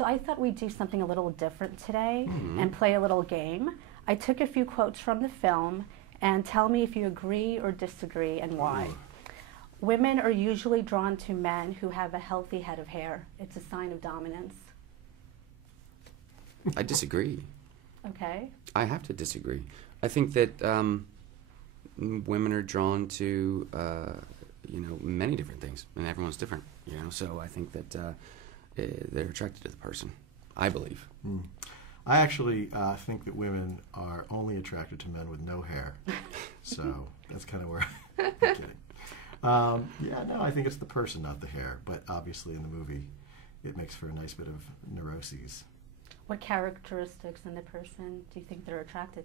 So I thought we'd do something a little different today and play a little game. I took a few quotes from the film, and tell me if you agree or disagree and why. Women are usually drawn to men who have a healthy head of hair. It's a sign of dominance. I disagree. Okay. I have to disagree. I think that women are drawn to, many different things, and everyone's different, So I think that they're attracted to the person, I believe. I actually think that women are only attracted to men with no hair. So that's kind of where I'm kidding. I think it's the person, not the hair. But obviously in the movie, it makes for a nice bit of neuroses. What characteristics in the person do you think they're attracted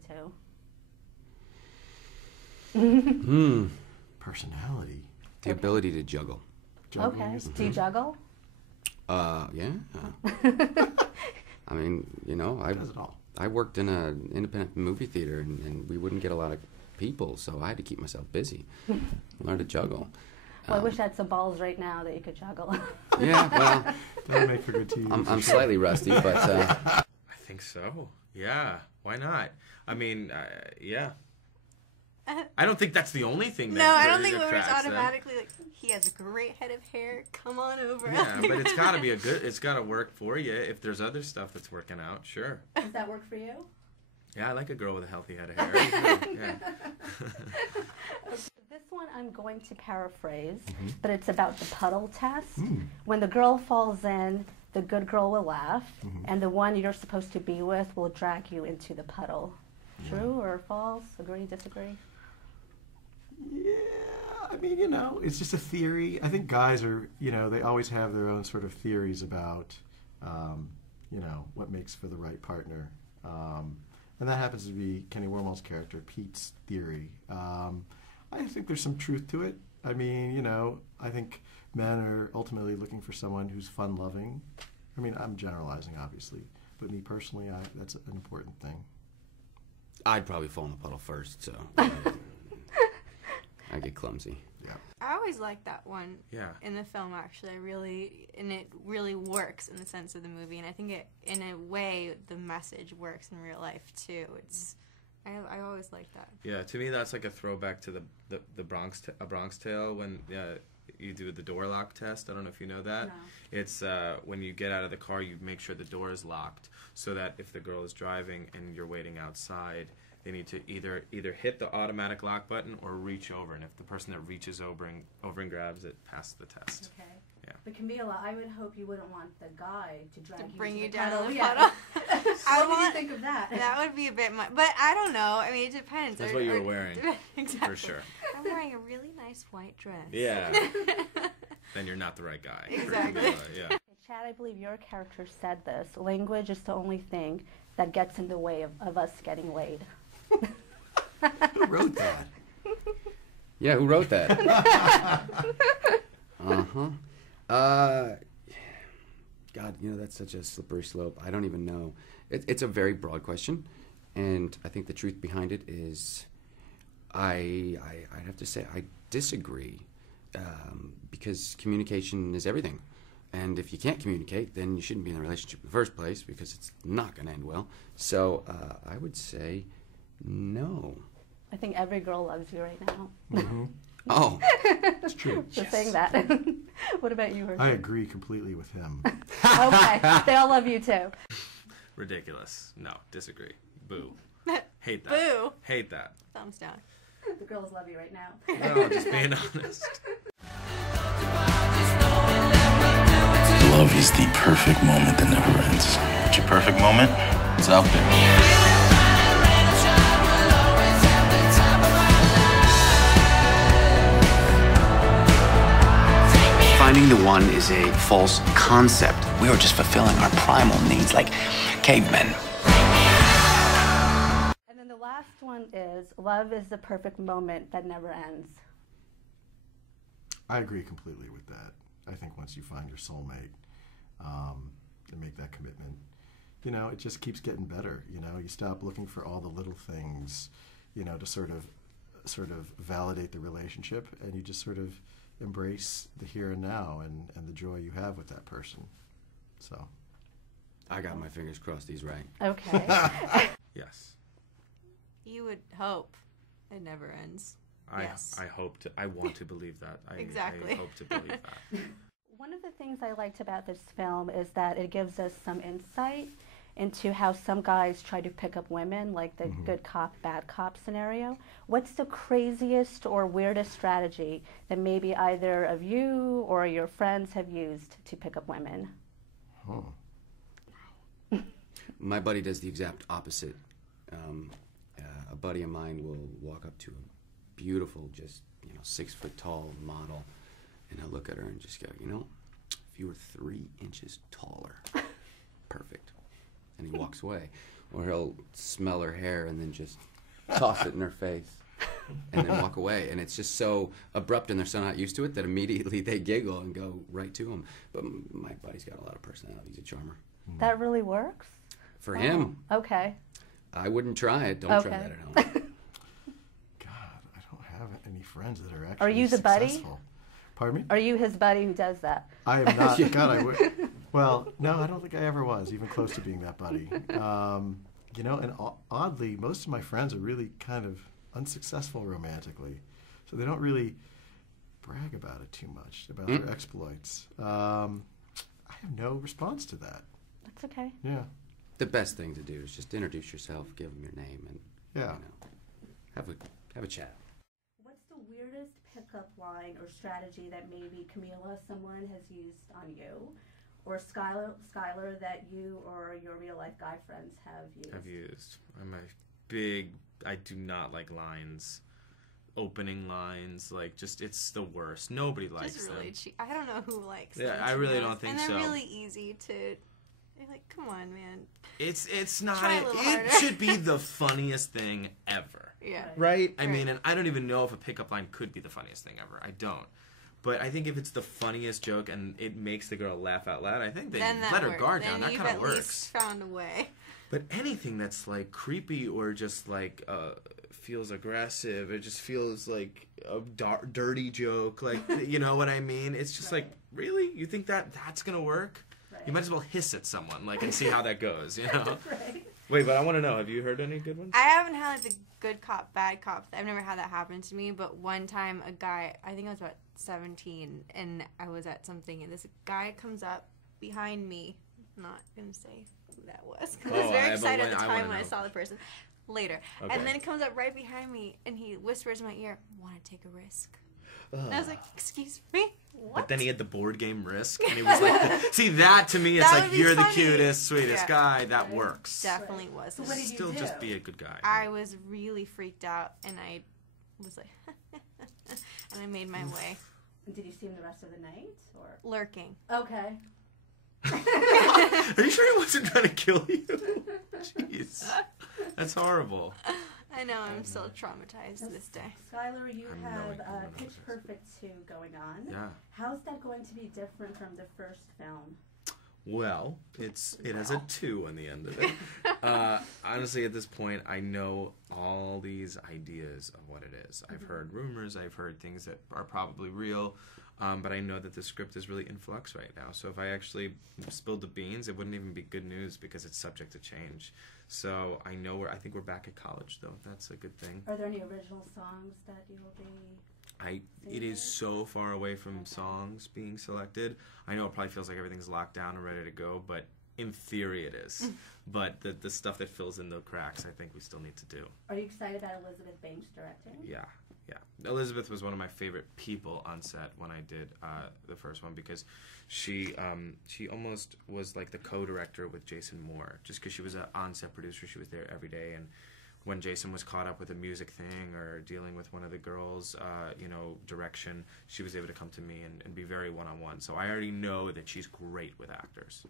to? Personality. The ability to juggle. Okay. Do you juggle? Yeah. I mean, I worked in an independent movie theater, and we wouldn't get a lot of people, so I had to keep myself busy. Learn to juggle. Well, I wish I had some balls right now that you could juggle. Yeah, well, that would make for good TV. I'm slightly rusty, but I think so. Yeah, why not? I mean, yeah. I don't think that's the only thing that No, I don't think attracts women's them. automatically like, he has a great head of hair. Come on over. Yeah, but it's got to be it's got to work for you. If there's other stuff that's working out, sure. Does that work for you? Yeah, I like a girl with a healthy head of hair. Yeah. This one I'm going to paraphrase, but it's about the puddle test. When the girl falls in, the good girl will laugh, and the one you're supposed to be with will drag you into the puddle. True or false? Agree, disagree? Yeah, I mean, it's just a theory. I think guys are, they always have their own sort of theories about, what makes for the right partner. And that happens to be Kenny Wormald's character, Pete's theory. I think there's some truth to it. I mean, I think men are ultimately looking for someone who's fun-loving. I mean, I'm generalizing, obviously. But me personally, that's an important thing. I'd probably fall in the puddle first, so I get clumsy. Yeah. I always like that one. Yeah. In the film, actually, it really works in the sense of the movie, and I think in a way, the message works in real life too. I always like that. Yeah, to me that's like a throwback to the Bronx Tale when you do the door lock test. I don't know if you know that. No. It's when you get out of the car, you make sure the door is locked so that if the girl is driving and you're waiting outside, they need to either hit the automatic lock button or reach over. And if the person that reaches over and grabs it passes the test. Okay. Yeah. But Camila, I would hope you wouldn't want the guy to drag you Bring into you the down puddle. to the Yeah. puddle. What would you think of that? That would be a bit much, but I don't know. I mean, it depends. That's what you were wearing. Exactly. For sure. I'm wearing a really nice white dress. Yeah. Then you're not the right guy. Exactly. Yeah. Chad, I believe your character said this. Language is the only thing that gets in the way of us getting laid. Who wrote that? Yeah, who wrote that? God, that's such a slippery slope. I don't even know. It's a very broad question, and I think the truth behind it is I'd have to say I disagree because communication is everything. And if you can't communicate, then you shouldn't be in a relationship in the first place because it's not going to end well. So I would say no. I think every girl loves you right now. Oh, It's true. For saying that. What about you, Hershey? I agree completely with him. Okay, they all love you too. Ridiculous. No, disagree. Boo. Hate that. Boo. Hate that. Thumbs down. The girls love you right now. No, just being honest. Love is the perfect moment that never ends. What's your perfect moment? It's out there. Finding the one is a false concept. We were just fulfilling our primal needs like cavemen. And then the last one is, love is the perfect moment that never ends. I agree completely with that. I think once you find your soulmate and make that commitment, it just keeps getting better. You stop looking for all the little things, to sort of validate the relationship, and you just sort of embrace the here and now and the joy you have with that person. So I got my fingers crossed he's right. Okay. Yes. You would hope it never ends. Yes. I want to believe that. Exactly. I hope to believe that. One of the things I liked about this film is that it gives us some insight into how some guys try to pick up women, like the good cop, bad cop scenario. What's the craziest or weirdest strategy that maybe either of you or your friends have used to pick up women? My buddy does the exact opposite. A buddy of mine will walk up to a beautiful, just 6 foot tall model, and he'll look at her and just go, if you were 3 inches taller, perfect. And he walks away. Or he'll smell her hair and then just toss it in her face and then walk away. And it's just so abrupt and they're so not used to it that immediately they giggle and go right to him. But my buddy's got a lot of personality. He's a charmer. That really works? For him. Okay. I wouldn't try it. Don't try that at home. God, I don't have any friends that are actually Are you the buddy? successful. Pardon me? Are you his buddy who does that? I am not. God, I would. Well, no, I don't think I ever was, even close to being that buddy. And oddly, most of my friends are really kind of unsuccessful romantically. So they don't really brag about it too much, about their exploits. I have no response to that. That's okay. Yeah. The best thing to do is just introduce yourself, give them your name, and have a chat. What's the weirdest pickup line or strategy that maybe Camila, someone has used on you, or Skylar, that you or your real life guy friends have used? I do not like lines. Opening lines, it's the worst. Nobody likes Just them. really cheap. I don't know who likes them. Yeah, I really don't think so. And they're really easy to. You're like, come on, man. It's not. Try a little It harder. should be the funniest thing ever. Yeah. Right? I mean, and I don't even know if a pickup line could be the funniest thing ever. I don't. But I think if it's the funniest joke and it makes the girl laugh out loud, I think that Then you that let her works. guard Then down. That you've kind of at works. least found a way. But anything that's creepy or just feels aggressive, it just feels like a dirty joke. You know what I mean? It's just really? You think that's gonna work? Right. You might as well hiss at someone and see how that goes. Right. Wait, but I want to know. Have you heard any good ones? I haven't had the good cop, bad cop. I've never had that happen to me. But one time, a guy, I think I was about 17, and I was at something, and this guy comes up behind me. I'm not gonna say who that was because I was very excited at the time when I saw the person. Later, Okay. and then he comes up right behind me, and he whispers in my ear, "Want to take a risk?" And I was like, "Excuse me, what?" But then he had the board game Risk, and he was see, that to me, it's That would be you're funny. the cutest, sweetest Yeah. guy. That works. Definitely was. So what did you Still do? just be a good guy. I was really freaked out, and I was like, and I made my way, Did you see him the rest of the night, or? lurking. Okay. Are you sure he wasn't trying to kill you? Jeez. That's horrible. I know, I'm still traumatized to this day. Skylar, you I'm have knowing who Pitch knows. Perfect 2 going on. Yeah. How's that going to be different from the first film? Well, it has a 2 on the end of it. Honestly, at this point, I know all these ideas of what it is. I've heard rumors. I've heard things that are probably real. But I know that the script is really in flux right now. So if I actually spilled the beans, it wouldn't even be good news because it's subject to change. So I think we're back at college, though. That's a good thing. Are there any original songs that you will be? It is so far away from songs being selected. I know it probably feels like everything's locked down and ready to go, but in theory it is. But the stuff that fills in the cracks, I think we still need to do. Are you excited about Elizabeth Banks directing? Yeah. Elizabeth was one of my favorite people on set when I did the first one because she almost was like the co-director with Jason Moore just because she was an on-set producer. She was there every day, and when Jason was caught up with a music thing or dealing with one of the girls, direction, she was able to come to me and be very one-on-one. So I already know that she's great with actors.